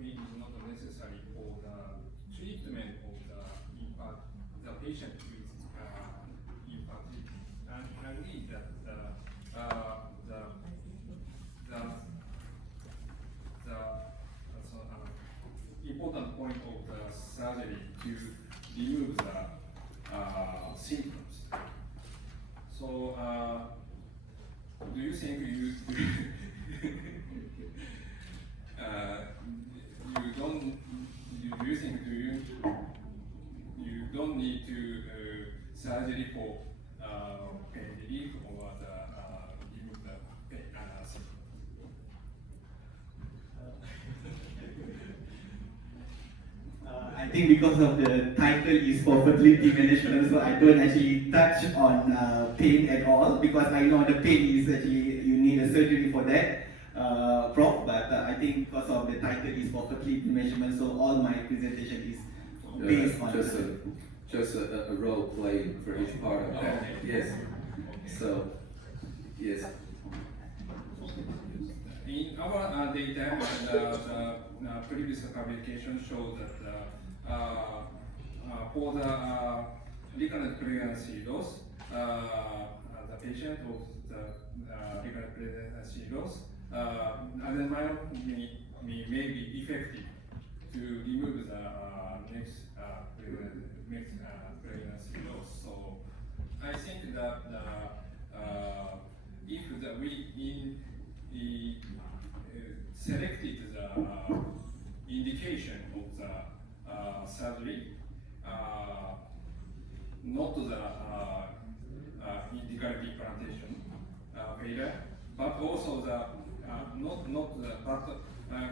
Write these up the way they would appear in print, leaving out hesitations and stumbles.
surgery is not necessary for the treatment of the patient with infertility. And I agree that the important point of the surgery to remove the symptoms. So, do you think you don't need to surgery for pain relief or the remove the pain symptoms? I think because of the title is for fertility management, so I don't actually touch on pain at all, because I know the pain is actually, you need a surgery for that, Prof. But I think because of the title is for fertility management, so all my presentation is based on just a role playing for each part of that. Yes. So, yes. In our data, the previous publication showed that for the recurrent pregnancy loss, the patient with the recurrent pregnancy loss, adenomyosis may be effective to remove the next pregnancy loss. So I think that if we selected the indication of the surgery, not the individual implantation failure, but also the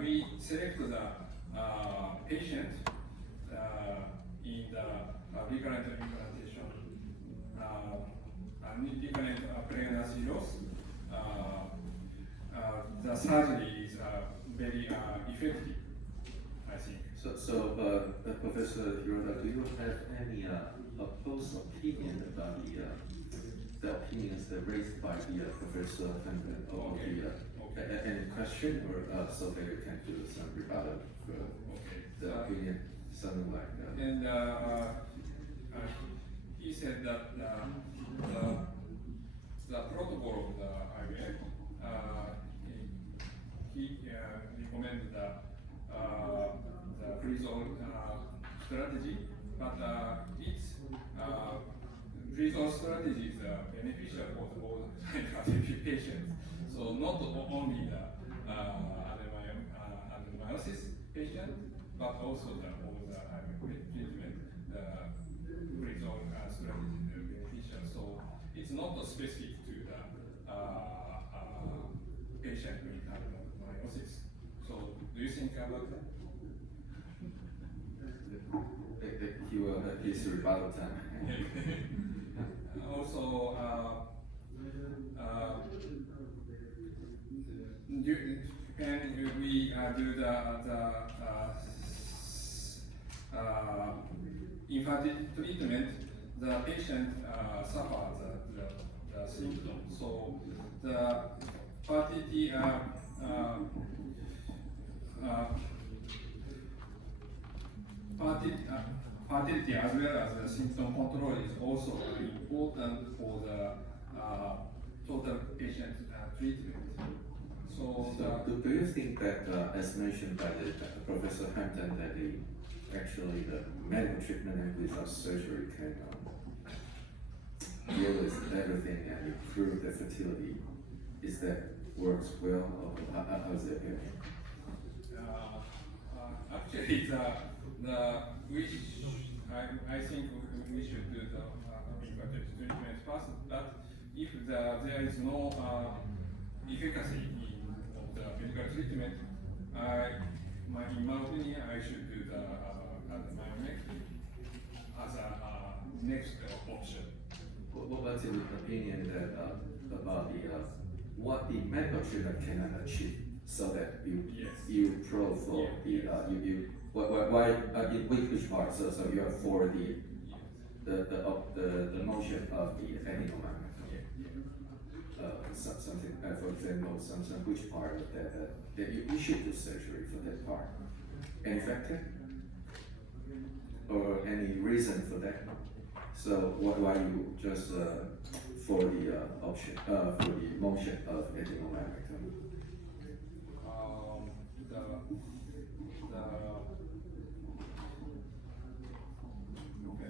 we select the patient in the recurrent implantation recurrent pregnancy loss. The surgery is very effective, I think. So, Professor Hiroda, do you have any opposed opinion about the opinions that raised by the Professor Hampton, or any question, or so that you can do some rebuttal for the opinion, something like that? And he said that the protocol of the IVF, he recommended the freeze-on strategy, but its freeze-on strategy is beneficial for all infertility patients. So not only the adenomyosis patient, but also all the treatment, freeze-on strategy is beneficial. So it's not specific to the patient with adenomyosis. So do you think about that? He will have his rebuttal time. Also, can we do the infertility treatment? The patient suffers the symptoms. So the fertility fertility as well as the symptom control is also important for the total patient treatment. So do you think that, as mentioned by Professor Hampton, that actually the medical treatment without surgery can deal with everything and improve the fertility? Is that works well, or how is it going? Actually, I think we should do the infertility treatment first. But if there is no efficacy of the medical treatment, in my opinion, I should do the myomectomy as a next option. What's your opinion that about what the medical treatment cannot achieve, so that you pro for which part? So you are for the motion of the adenomyosis. Something, for example, which part of that you should do surgery for that part? any factor or any reason for that? So why you just for the option for the motion of adenomyosis?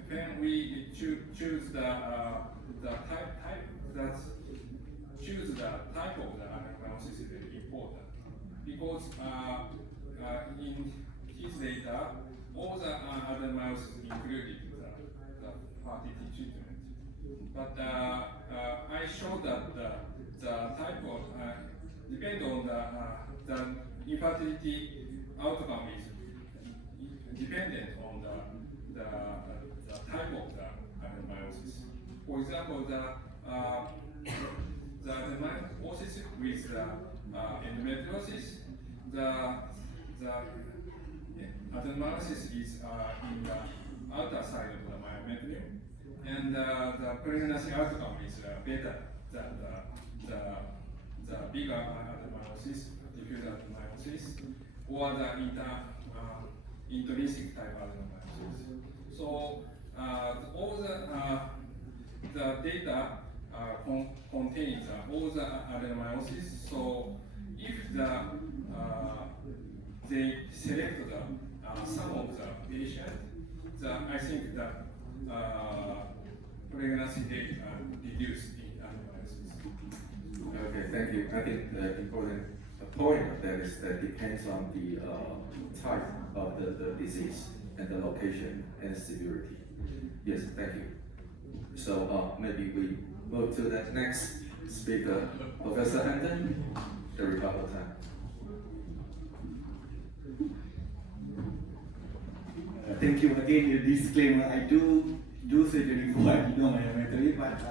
When we choose the type that choose the type of the adenomyosis is very important because in his data all the adenomyosis included the fertility treatment, but I showed that the type of depend on the infertility outcome is dependent on the type of the adenomyosis. For example, the adenomyosis with endometriosis, the adenomyosis is in the outer side of the myometrium, and the pregnancy outcome is better than the bigger adenomyosis, diffuse adenomyosis, or the intrinsic type adenomyosis. So all the data contains all the adenomyosis. So if they select some of the patient, I think the pregnancy rate reduced in adenomyosis. Okay, thank you. I think the important point of that is that depends on the type of the disease and the location and severity. Yes, thank you. So maybe we move to the next speaker, Professor Hampton, the rebuttal time. Thank you again. Your disclaimer: I do surgery for adenomyometry, but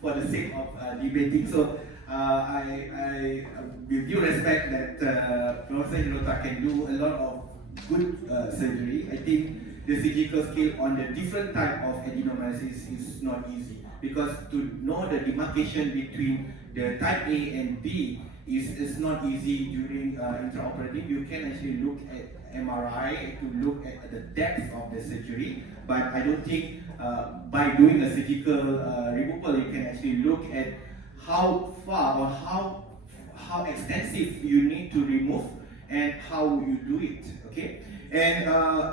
for the sake of debating. So I with due respect that Professor Hirota can do a lot of good surgery. I think the surgical skill on the different type of adenomyosis is not easy, because to know the demarcation between the type A and B is not easy during intraoperative. You can actually look at MRI to look at the depth of the surgery, but I don't think by doing a surgical removal you can actually look at how far or how extensive you need to remove and how you do it. Okay, and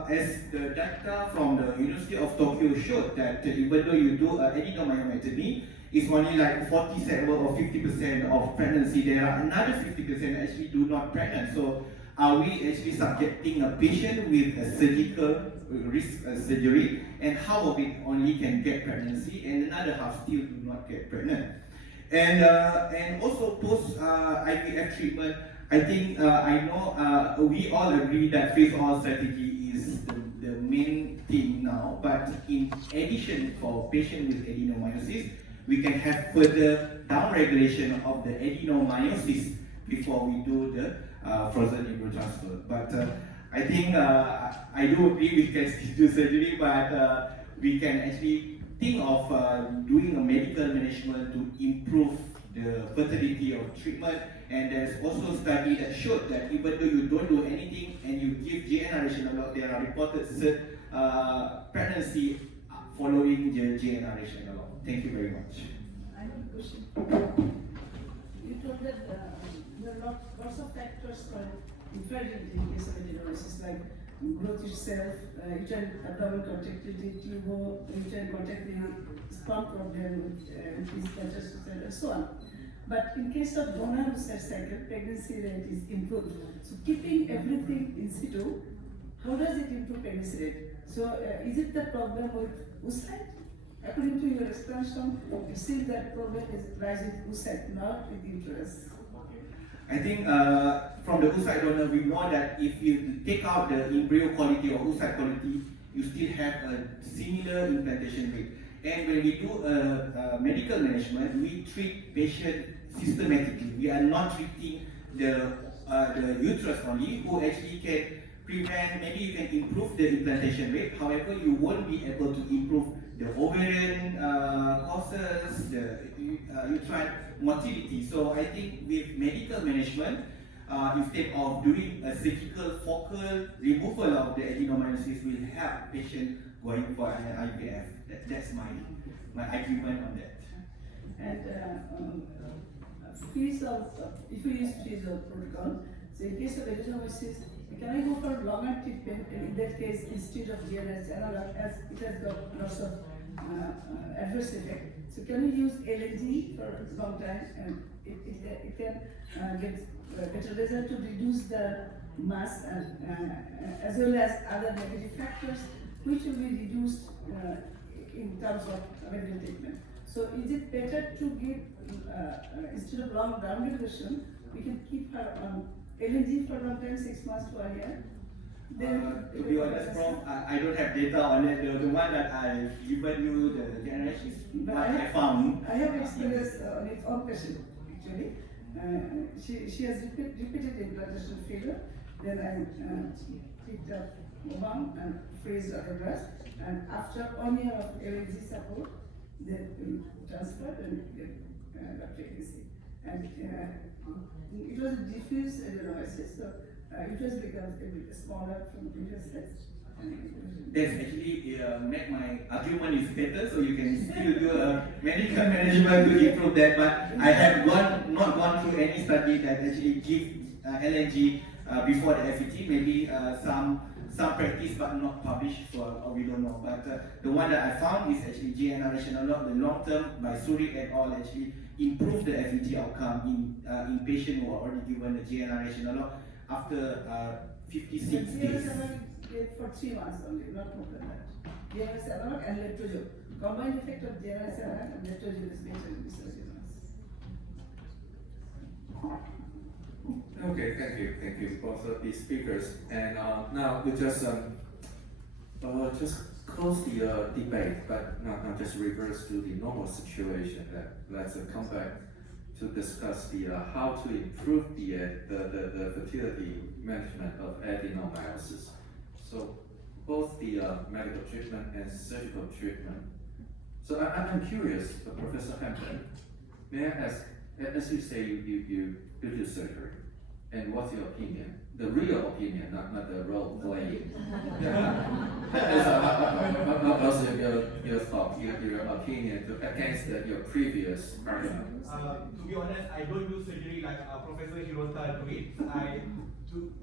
as the data from the University of Tokyo showed that even though you do adenomyometry, it's only like 47 or 50% of pregnancy. There are another 50% actually do not pregnant. So are we actually subjecting a patient with a surgical risk surgery, and half of it only can get pregnancy, and another half still do not get pregnant? And also post IVF treatment, I think I know we all agree that phase-all strategy is the main thing now. But in addition, for patients with adenomyosis, we can have further downregulation of the adenomyosis before we do the frozen embryo transfer. But I think I do agree we can still do surgery, but we can actually think of doing a medical management to improve the fertility of treatment. And there's also a study that showed that even though you don't do anything and you give GnRH analog, there are reported pregnancy following the GnRH analog. Thank you very much. I have a question. You told that there are lots of factors for infertility in case of adenomyosis, like growth itself, uterine abdominal contractility, uterine contractility, sperm problem, physical testosterone, and so on. But in case of donor oocyte cycle, pregnancy rate is improved. So keeping everything in situ, how does it improve pregnancy rate? So is it the problem with oocyte? According to your explanation, you see that problem is rising with oocyte, not with uterus. I think from the oocyte donor, we know that if you take out the embryo quality or oocyte quality, you still have a similar implantation rate. And when we do medical management, we treat patient systematically. We are not treating the uterus only, who actually can prevent, maybe you can improve the implantation rate. However, you won't be able to improve the ovarian causes, the uterine motility. So I think with medical management, instead of doing a surgical focal removal of the adenomyosis, will help patient going for an IVF. That's my argument on that. And if you use freeze-off protocol, so in case of adenomyosis, can I go for longer treatment? In that case, instead of GNRH analog, as it has got lots of adverse effect. So can you use LNG for a long time, and it can get better result to reduce the mass, and as well as other negative factors which will be reduced in terms of medical treatment. So is it better to give instead of long downregulation, we can keep her on LNG for a long time, 6 months to a year? To be honest, Prof, I don't have data on it. The one that I've given you, the generation, is what I found. I have experience on its own patient, actually. She has repeated implantation failure. Then I picked up mobile and freeze the breast. And after 1 year of LNG support, they transferred and got pregnancy. And it was a diffuse adenosis, so it was become a bit smaller from previous tests. That's actually make my argument is better, so you can still do a medical management to improve that. But I have not gone through any study that actually give LNG before the FET. Maybe some practice, but not published, so we don't know. But the one that I found is actually GnRH analog. The long term by Suri et al. Actually improved the FET outcome in patients who are already given the GnRH analog after 56 days. For 3 months only, not more than that. GnRH analog and letrozole. Combined effect of GnRH analog and letrozole is better in this Okay, thank you both of these speakers. And now we just close the debate, but now just reverse to the normal situation. Let's come back to discuss the how to improve the fertility management of adenomyosis. So both the medical treatment and surgical treatment. So I'm curious, Professor Hampton, may I ask, as you say you do surgery, and what's your opinion? The real opinion, not the role playing. Also your thought, your opinion against your previous argument. To be honest, I don't do surgery like Professor Hirota do it.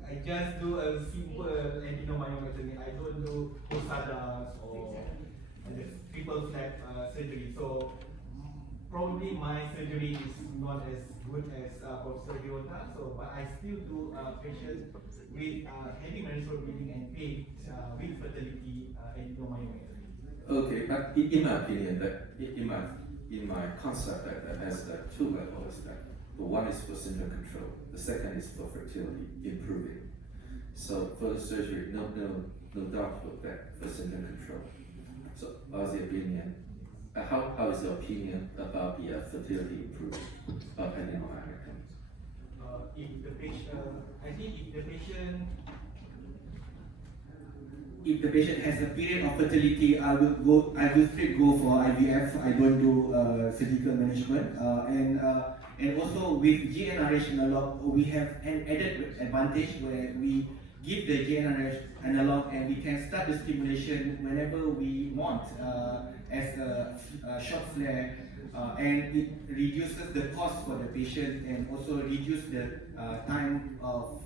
I just do a simple adenomyotomy. I don't do posadas or triple flap surgery. So probably my surgery is not as good as Professor Hirota. So, but I still do patients with heavy menstrual bleeding and pain with fertility adenomyotomy. Okay, but in my opinion, in my concept, that has two levels. The one is for symptom control. The second is for fertility improving. So for the surgery, no doubt about that for symptom control. So what's the opinion? How is your opinion about the fertility improvement of adenomyotomy? If the patient, I think if the patient has a period of fertility, I will straight go for IVF. I don't do surgical management. And also with GnRH analog, we have an added advantage where we give the GnRH analog and we can start the stimulation whenever we want as a short flare, and it reduces the cost for the patient and also reduce the time of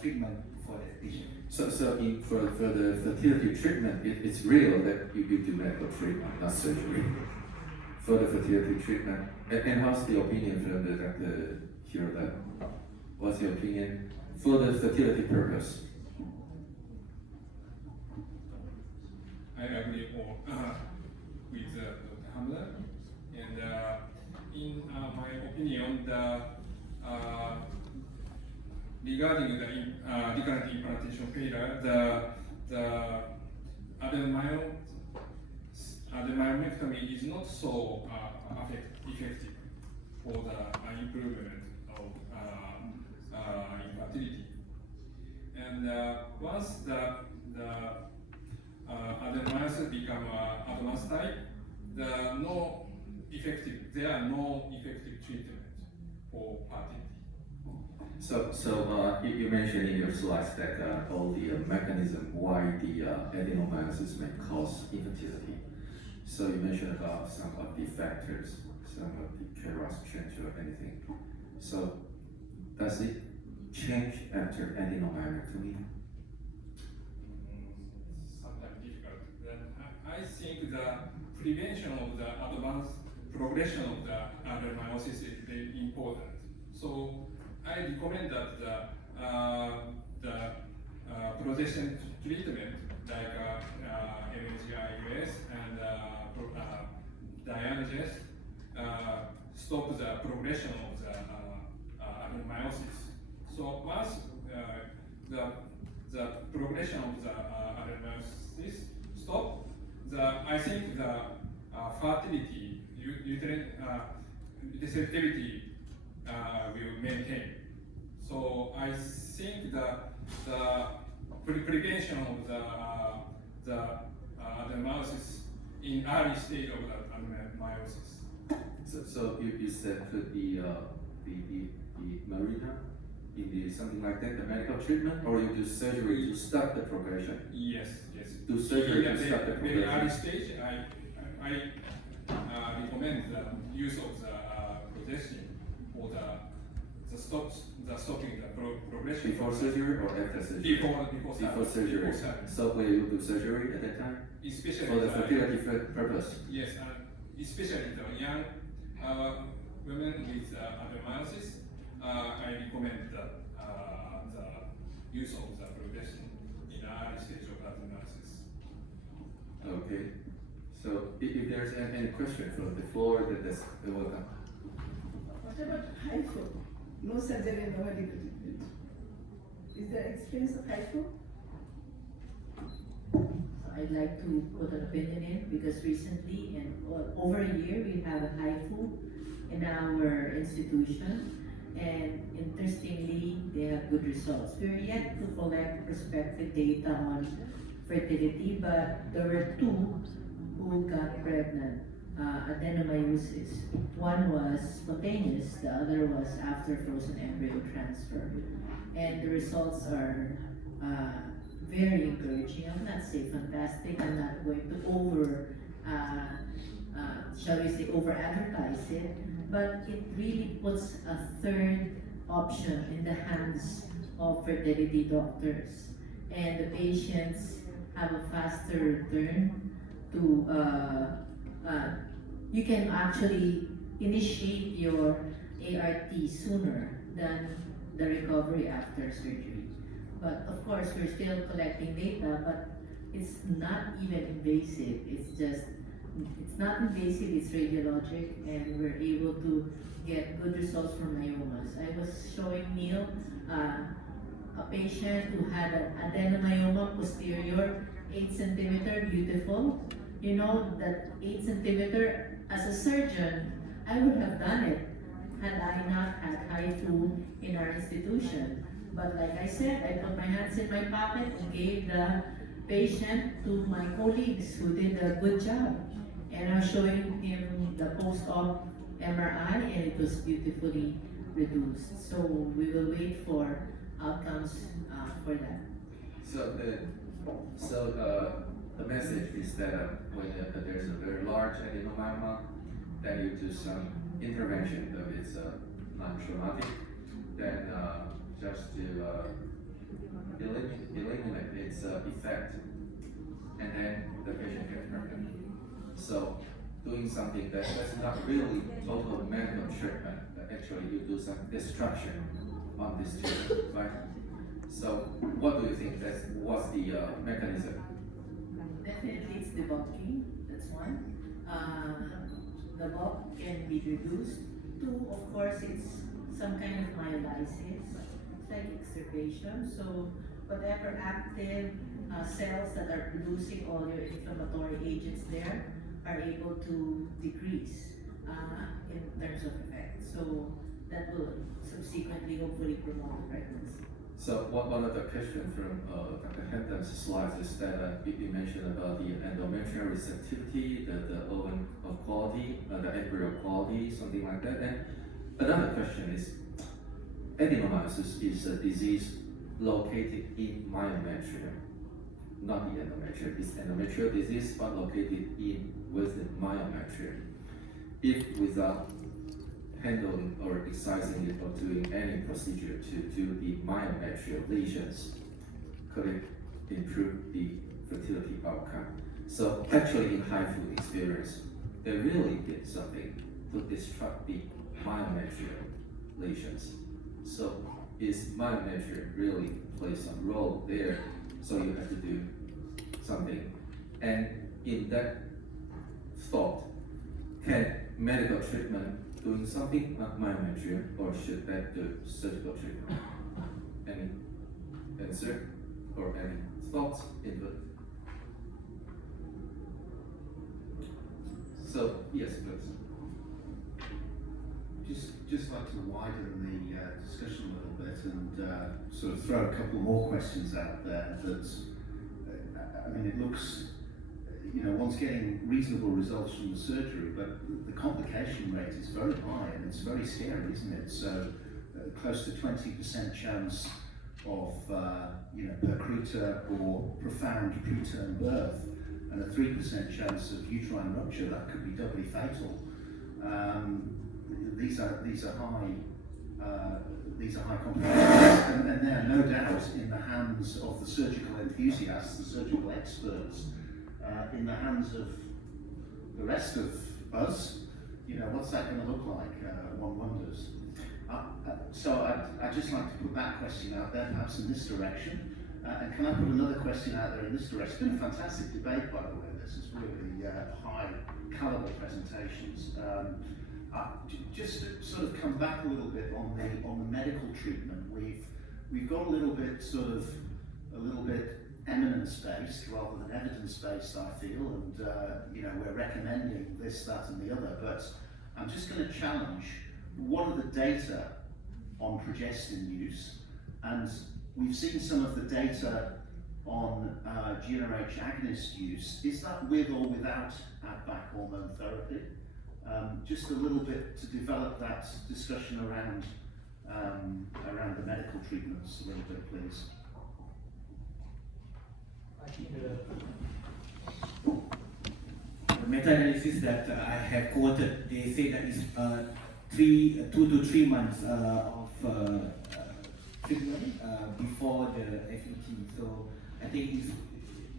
treatment for the patient. So for the fertility treatment, it's real that you do medical treatment, not surgery. For the fertility treatment, and how's the opinion from the Dr. Hirota? What's your opinion for the fertility purpose? I agree with Dr. Hamza, and in my opinion, regarding the recurrent implantation failure, the adenomyotomy is not so effective for the improvement of infertility. And once the adenomyosis become advanced type, there are no effective treatment for fertility. You mentioned in your slides that all the mechanism why the adenomyosis may cause infertility. So you mentioned about some of the factors, some of the KRAS change or anything. So does it change after adenomyotomy? Sometimes difficult. Then I think the prevention of the advanced progression of the adenomyosis is very important. So I recommend that the protection treatment like MHIUS and Dialysis stop the progression of the adenomyosis. So once the progression of the adenomyosis stop, I think the fertility, uterine receptivity will maintain. So I think the prevention of the adenomyosis in early stage of the adenomyosis. So you said could the marina in the something like that, the medical treatment, or you do surgery to stop the progression? Yes. Do surgery In to stop the very early progression? stage, I recommend the use of the protection or the stopping the progression. Before surgery or after surgery? Before surgery. So will you do surgery at that time? Especially For the fertility purpose? Yes, especially the young women with adenomyosis, I recommend the use of the protection in early stage of adenomyosis. Okay. So if there's any question from the floor, then that's welcome. What about HIFO? No surgery, no medical treatment. Is there experience of HIFO? I'd like to put an opinion in because recently, and over a year, we have a HIFU in our institution, and interestingly, they have good results. We're yet to collect prospective data on fertility, but there were two who got pregnant, adenomyosis. One was spontaneous, the other was after frozen embryo transfer. And the results are very encouraging. I will not say fantastic. I'm not going to shall we say, over advertise it, but it really puts a third option in the hands of fertility doctors. And the patients have a faster return to, you can actually initiate your ART sooner than the recovery after surgery. But of course, we're still collecting data, but it's not even invasive. It's not invasive, it's radiologic, and we're able to get good results from myomas. I was showing Neil a patient who had an adenomyoma posterior, 8 centimeter, beautiful. You know that 8 centimeter, as a surgeon, I would have done it had I not had HIFU in our institution. But like I said, I put my hands in my pocket and gave the patient to my colleagues who did a good job. And I was showing him the post-op MRI, and it was beautifully reduced. So we will wait for outcomes for that. So the message is that when there's a very large adenomyoma, then you do some intervention that is non-traumatic, then just to eliminate its effect, and then the patient gets pregnant. So doing something that's not really total medical treatment, but actually you do some destruction on this tumor, right? So what do you think what's the mechanism? Definitely it's debulking, that's one. The bulk can be reduced. Two, of course, it's some kind of myolysis. It's like extirpation. So whatever active cells that are producing all your inflammatory agents there are able to decrease in terms of effect. So that will subsequently hopefully promote pregnancy. So one of the questions from Dr. Hampton's slides is that you mentioned about the endometrial receptivity, the ovum quality, the embryo quality, something like that. And another question is, adenomyosis is a disease located in myometrium, not the endometrium. It's endometrial disease, but located within myometrium. If without handling or excising it or doing any procedure to do the myometrial lesions, could it improve the fertility outcome? So actually in HIFU experience, they really did something to disrupt the myometrial lesions. So is myometrium really plays some role there? So you have to do something. And in that thought, can medical treatment doing something on myometrium, or should that do surgical treatment? Any answer or any thoughts in it? So yes, please. Just like to widen the discussion a little bit and sort of throw a couple more questions out there. That I mean, it looks, you know, one's getting reasonable results from the surgery, but the complication rate is very high and it's very scary, isn't it? So close to 20% chance of you know, percruta or profound preterm birth, and a 3% chance of uterine rupture that could be doubly fatal. These are high complications, and they are no doubt in the hands of the surgical enthusiasts, the surgical experts, in the hands of the rest of us. You know, what's that going to look like? One wonders. So I'd just like to put that question out there, perhaps in this direction. And can I put another question out there in this direction? It's been a fantastic debate, by the way. This is really high caliber presentations. Just to sort of come back a little bit on the medical treatment, we've got a little bit eminence-based rather than evidence-based, I feel, and you know, we're recommending this, that, and the other. But I'm just going to challenge: what are the data on progestin use? And we've seen some of the data on GnRH agonist use. Is that with or without add-back hormone therapy? Just a little bit to develop that discussion around the medical treatments a little bit, please. I think The meta-analysis that I have quoted, they say that it's 2 to 3 months of treatment before the FET. So I think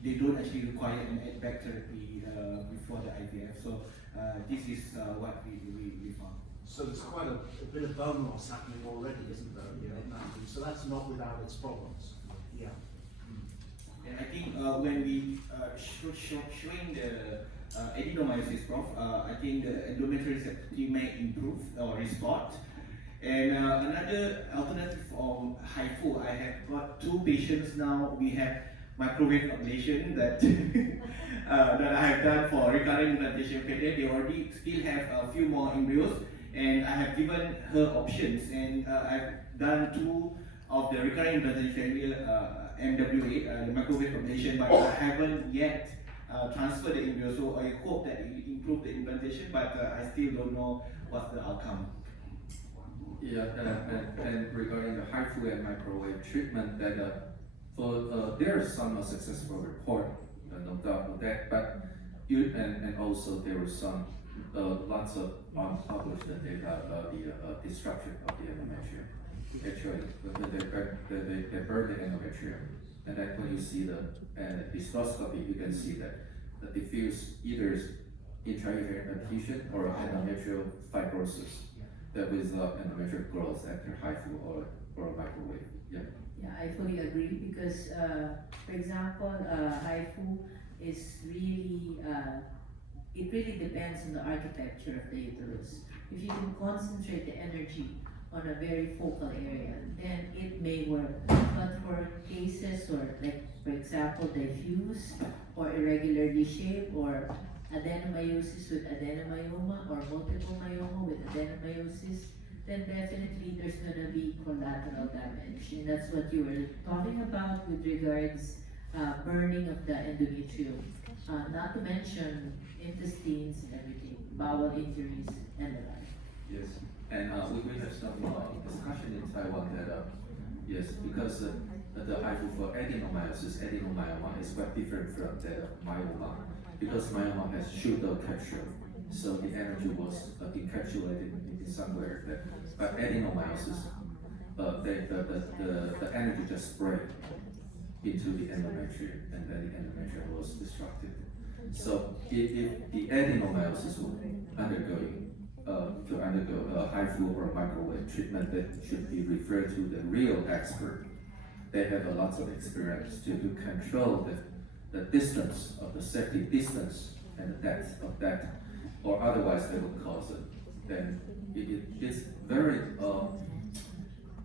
they don't actually require an add-back therapy before the IVF. So this is what we found. So there's quite a bit of bone loss happening already, isn't there? Yeah. So that's not without its problems. Yeah. And I think when we showing the adenomyosis, Prof, I think the endometrial fertility may improve or respond. And another alternative for HIFU, I have got 2 patients now. We have microwave ablation that that I have done for recurrent implantation failure. They already still have a few more embryos, and I have given her options. And I've done 2 of the recurrent implantation failure MWA, the microwave ablation, but I haven't yet transferred the embryo. So I hope that it improves the implantation, but I still don't know what's the outcome. Yeah, and regarding the HIFU and microwave treatment, that there are some successful report, no doubt of that. But and also there were some lots of unpublished data about the destruction of the endometrium. Actually, they burn the endometrium, and then when you see the hysteroscopy, you can see that the diffuse either intrauterine adhesion or endometrial fibrosis that with endometrial growth after HIFU or microwave. Yeah. Yeah, I fully agree because, for example, HIFU is really, it really depends on the architecture of the uterus. If you can concentrate the energy on a very focal area, then it may work. But for cases or like, for example, diffuse or irregularly shaped or adenomyosis with adenomyoma or multiple myoma with adenomyosis, then definitely there's going to be collateral damage. And that's what you were talking about with regards burning of the endometrium. Not to mention intestines and everything, bowel injuries and the like. Yes. And we have some discussion in Taiwan that yes, because the HIFU for adenomyoma is quite different from the myoma, because myoma has pseudo capsule, so the energy was encapsulated in somewhere. But adenomyosis, the energy just spread into the endometrium, and then the endometrium was disrupted. So if the adenomyosis will undergo a HIFU or microwave treatment, that should be referred to the real expert. They have a lot of experience to control the distance of the safety distance and the depth of that, or otherwise they will cause it. Then it's very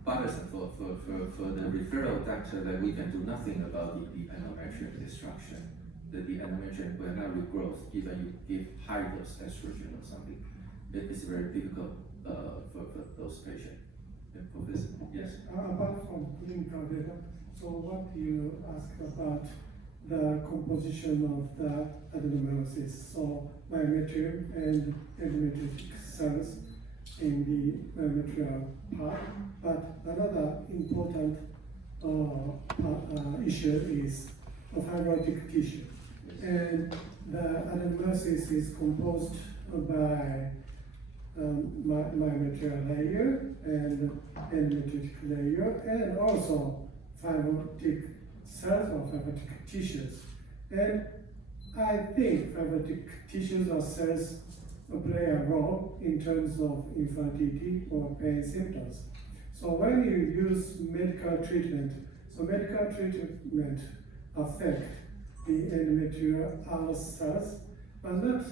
bothersome for the referral doctor that we can do nothing about the endometrium destruction. The endometrium will not regrow even you give high dose estrogen or something. It is very difficult for those patients. And for this, yes. Apart from clinical data, so what you ask about the composition of the adenomyosis, so myometrium and endometrial cells in the myometrial part. But another important issue is the fibrotic tissue. And the adenomyosis is composed by myometrial layer and endometrial layer, and also fibrotic cells or fibrotic tissues. And I think fibrotic tissues or cells play a role in terms of infertility or pain symptoms. So when you use medical treatment, so medical treatment affect the endometrial cells, but not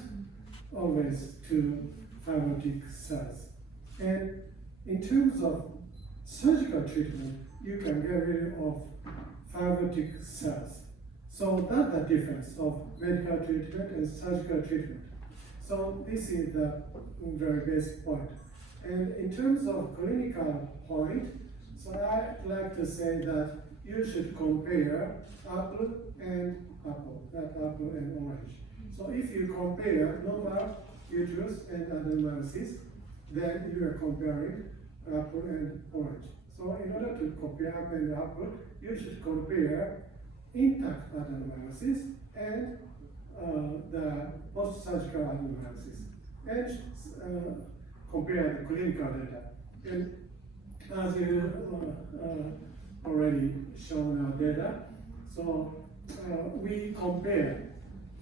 always to fibrotic cells. And in terms of surgical treatment, you can get rid of fibrotic cells. So that's the difference of medical treatment and surgical treatment. So this is the very basic point. And in terms of clinical point, so I'd like to say that you should compare apple and apple, not apple and orange. So if you compare normal uterus and adenomyosis, then you are comparing apple and orange. So in order to compare apple and apple, you should compare intact adenomyosis and the post-surgical adenomyosis, and compare the clinical data. And as you already shown our data, so we compare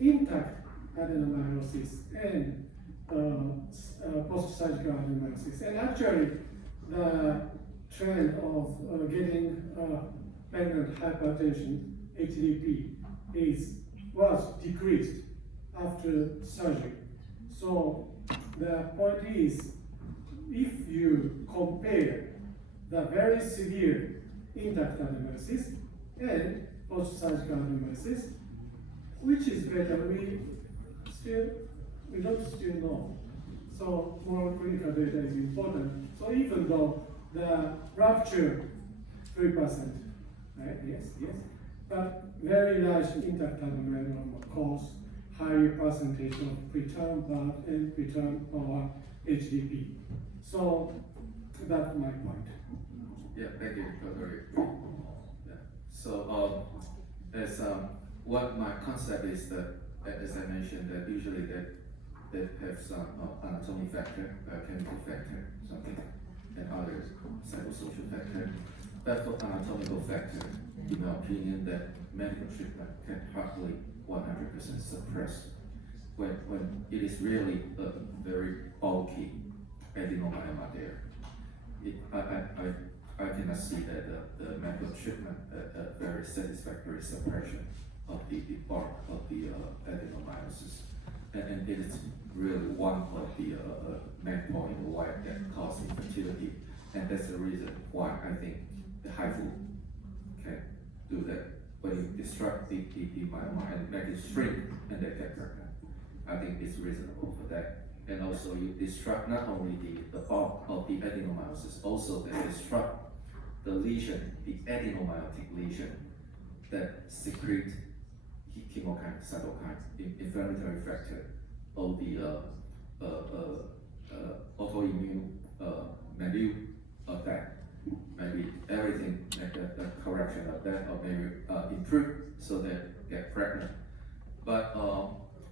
intact adenomyosis and post-surgical adenomyosis. And actually, the trend of getting pregnant hypertension, HDP, was decreased after surgery. So the point is, if you compare the very severe intact adenomyosis and post-surgical adenomyosis, which is better, we don't still know. So more clinical data is important. So even though the rupture 3%, right? Yes. But very large intact adenomyoma cause higher percentage of preterm birth and preterm or HDP. So that's my point. Yeah, thank you, Dr. Yeah. So as what my concept is that, as I mentioned, that usually they have some anatomy factor, chemical factor, something, and other psychosocial factor. But for anatomical factor, in my opinion, that medical treatment can hardly 100% suppress when it is really a very bulky adenomyoma there. I cannot see that the medical treatment a very satisfactory suppression of the bulk of the adenomyosis. And it is really one of the main point why that causes infertility. And that's the reason why I think the HIFU can do that. When you disrupt the myoma and make it shrink and they get pregnant, I think it's reasonable for that. And also you disrupt not only the bulk of the adenomyosis, also they disrupt the lesion, the adenomyotic lesion that secrete chemokine, cytokine, inflammatory factor, or the autoimmune maybe of that, maybe everything like the correction of that, or maybe improve so that get pregnant. But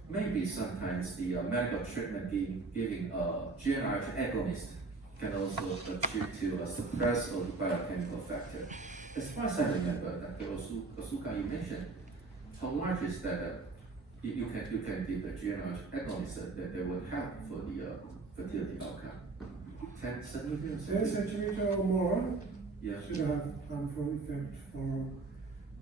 maybe sometimes the medical treatment giving GnRH agonist can also achieve to suppress all the biochemical factor. As far as I remember, Dr. Osuka, you mentioned how large is that you can give the GnRH agonist that they would have for the fertility outcome. 10 centimeters? 10 centimeters or more Yeah. should have harmful effect for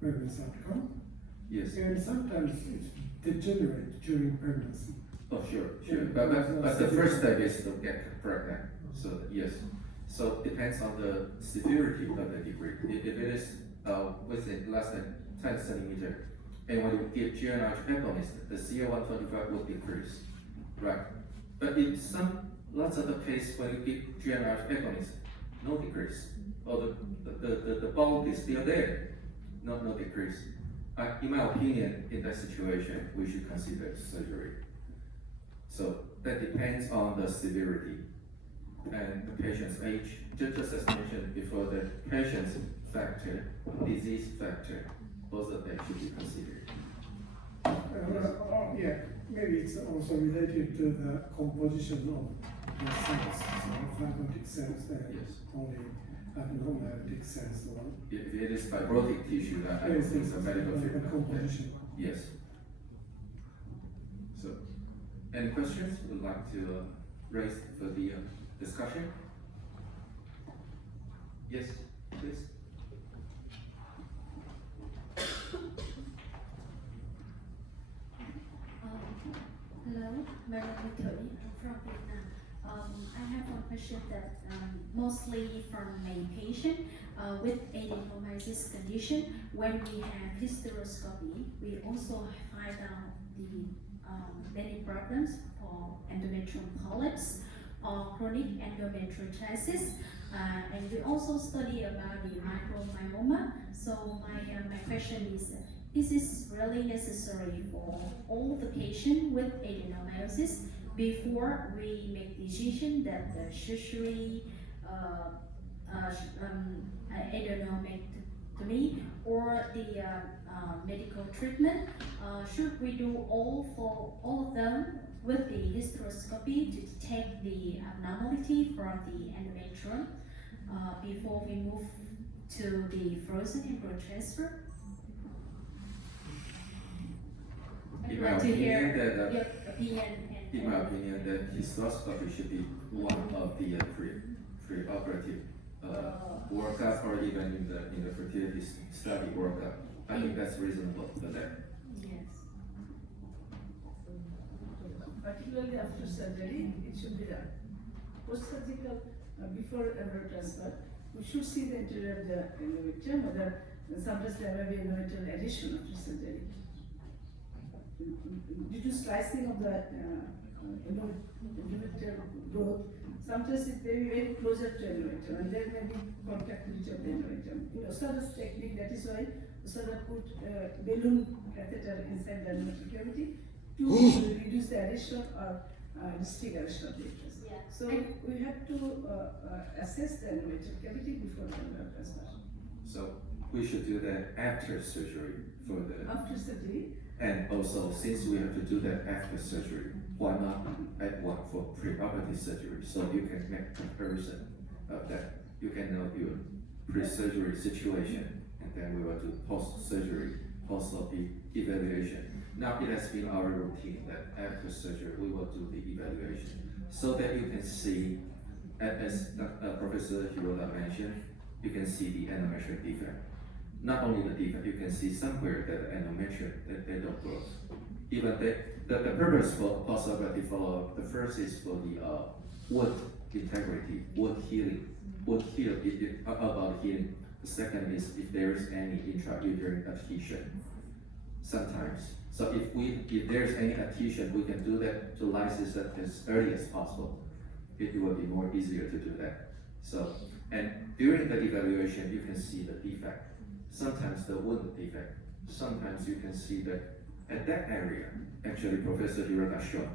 pregnancy outcome. Yes. And sometimes it degenerates during pregnancy. Oh, sure. Yeah, But the first step is to get pregnant. So yes. So depends on the severity of the degree. If it is within less than 10 centimeters, and when you give GnRH agonist, the CA125 will decrease, right? But in lots of the cases when you give GnRH agonist, no decrease, or the bulk is still there, no decrease. In my opinion, in that situation, we should consider surgery. So that depends on the severity and the patient's age. Just as mentioned before, the patient's factor, disease factor, both of them should be considered. Yeah, maybe it's also related to the composition of the cells, so fibrotic cells there, Yes. only adenomyotic cells. If it is fibrotic tissue, I don't think it's a medical treatment. Composition. Yes. So, any questions you would like to raise for the discussion? Yes, please. Hello, my name is Cody. I'm from Vietnam. I have one question that mostly from a patient with adenomyosis condition. When we have hysteroscopy, we also find out the many problems for endometrial polyps or chronic endometriosis, and we also study about the micromyoma. So my question is this really necessary for all the patients with adenomyosis before we make decision that the surgery adenomectomy or the medical treatment, should we do all of them with the hysteroscopy to detect the abnormality from the endometrium before we move to the frozen embryo transfer? I'd like to hear your opinion. In my opinion, that hysteroscopy should be one of the pre-operative workup, or even in the fertility study workup. I think that's reasonable for that. Yes. Particularly after surgery, it should be done. Post-surgical, before embryo transfer, we should see the interior of the endometrium, whether sometimes there may be endometrial adhesion after surgery. Due to slicing of the endometrial growth, sometimes it may be very closer to endometrium, and there may be contractility of the endometrium. In Osada's technique, that is why Osada put balloon catheter inside the endometrial cavity to reduce the adhesion or disfiguration of the uterus. Yeah. So we have to assess the endometrial cavity before the embryo transfer. So we should do that after surgery for the. After surgery. And also, since we have to do that after surgery, why not add one for pre-operative surgery, so you can make comparison of that. You can know your pre-surgery situation, and then we will do post-surgery, post-op evaluation. Now it has been our routine that after surgery we will do the evaluation, so that you can see, as Professor Hiroda mentioned, you can see the endometrial defect. Not only the defect, you can see somewhere that the endometrium that they don't grow. Even the purpose for post-operative follow-up, the first is for the wound integrity, wound healing, about healing. The second is if there is any intrauterine adhesion. Sometimes, so if there's any adhesion, we can do that to lysis that as early as possible. It will be more easier to do that. So, and during the evaluation, you can see the defect. Sometimes the wound defect. Sometimes you can see that at that area, actually Professor Hiroda showed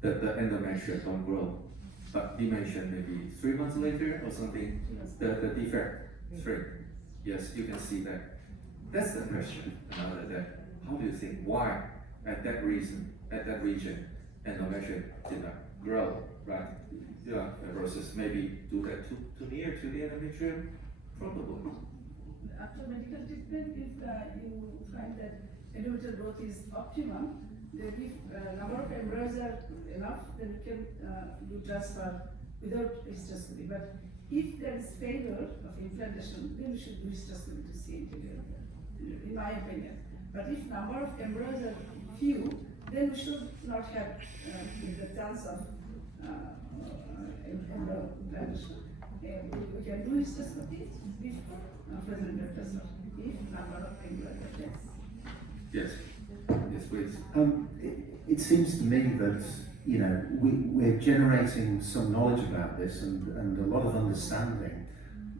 that the endometrium don't grow but he mentioned maybe 3 months later or something, the defect shrink. Yes, you can see that. That's the question. Another that, how do you think, why at that region, endometrium did not grow, right? Yeah, fibrosis maybe do that too near to the endometrium? Probably. After medical treatment, if you find that endometrial growth is optimum, then if number of embryos are enough, then you can do transfer without hysteroscopy. But if there is failure of implantation, then you should do hysteroscopy to see interior, in my opinion. But if number of embryos are few, then we should not have the chance of embryo implantation. We can do hysteroscopy before present ultrasound if number of embryos are less. Yes. Yes, please. It seems to me that, you know, we're generating some knowledge about this and a lot of understanding,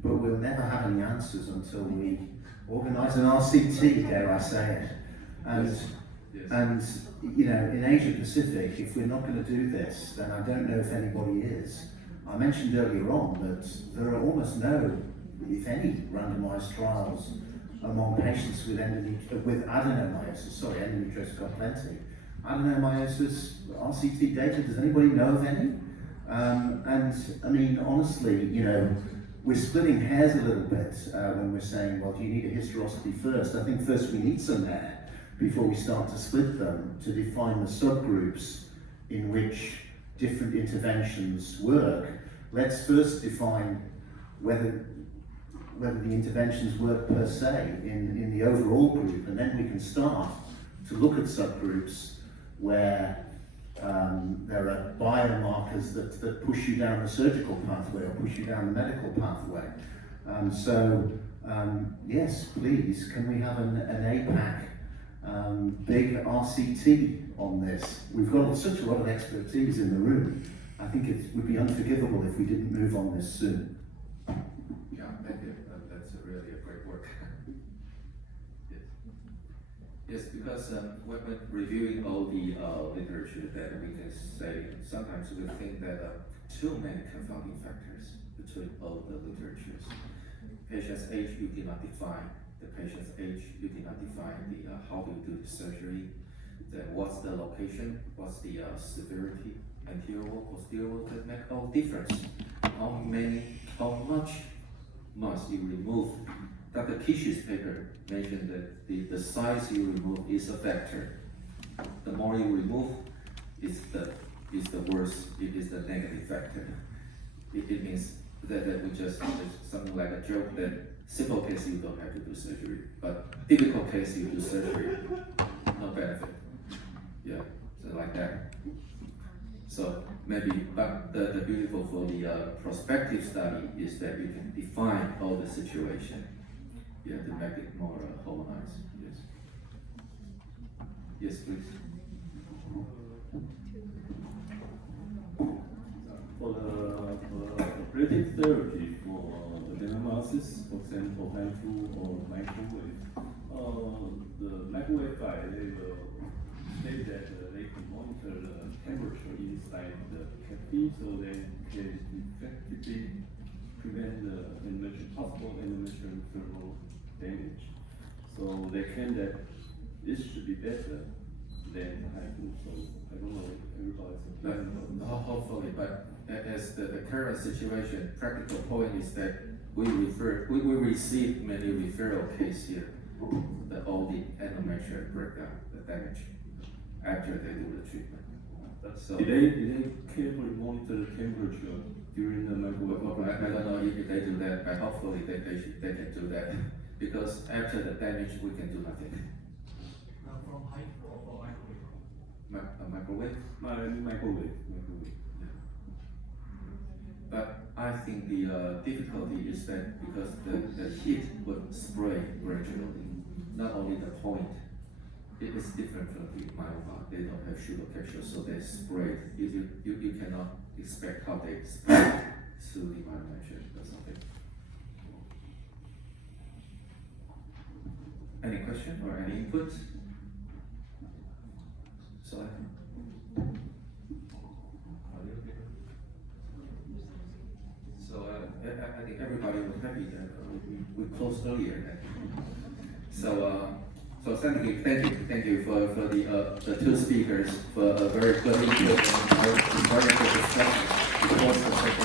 but we'll never have any answers until we organise an RCT, dare I say it. And you know, in Asia Pacific, if we're not going to do this, then I don't know if anybody is. I mentioned earlier on that there are almost no, if any, randomised trials among patients with adenomyosis. Sorry, endometriosis got plenty. Adenomyosis, RCT data, does anybody know of any? And I mean, honestly, you know, we're splitting hairs a little bit when we're saying, well, do you need a hysteroscopy first? I think first we need some hair before we start to split them to define the subgroups in which different interventions work. Let's first define whether the interventions work per se in the overall group, and then we can start to look at subgroups where there are biomarkers that push you down the surgical pathway or push you down the medical pathway. Yes, please, can we have an APAC big RCT on this? We've got such a lot of expertise in the room. I think it would be unforgivable if we didn't move on this soon. Yeah, thank you. That's really a great work. Yes. Yes, because when reviewing all the literature that we can say, sometimes we think that too many confounding factors between all the literatures. Patient's age, you did not define. The patient's age, you did not define the how do you do the surgery. Then what's the location? What's the severity? Anterior wall, posterior wall, that make all difference. How much must you remove? Dr. Kish's paper mentioned that the size you remove is a factor. The more you remove, is the worse. It is the negative factor. It means that we just something like a joke that simple case you don't have to do surgery, but difficult case you do surgery, no benefit. Yeah, so like that. So maybe, but the beautiful for the prospective study is that you can define all the situation. Yeah, to make it more harmonized. Yes. Yes, please. For the predictive therapy for adenomyosis, for example, HIFU or microwave, the microwave guy, they will say that they can monitor the temperature inside the cavity, so they can effectively prevent the possible endometrial thermal damage. So they claim that this should be better than HIFU. So I don't know if everybody's agreeing. Hopefully, but as the current situation, practical point is that we receive many referral cases here, all the endometrial breakdown, the damage, after they do the treatment. So Did they carefully monitor the temperature during the microwave? I don't know if they do that, but hopefully they can do that, because after the damage we can do nothing. From HIFU or microwave? Microwave? Microwave. But I think the difficulty is that because the heat would spray gradually, not only the point. It is different from the myoma. They don't have sugar capture, so they spray. You cannot expect how they spray through the myometrium or something. Any question or any input? So happy that we closed earlier. So thank you for the two speakers for a very good input and very good discussion.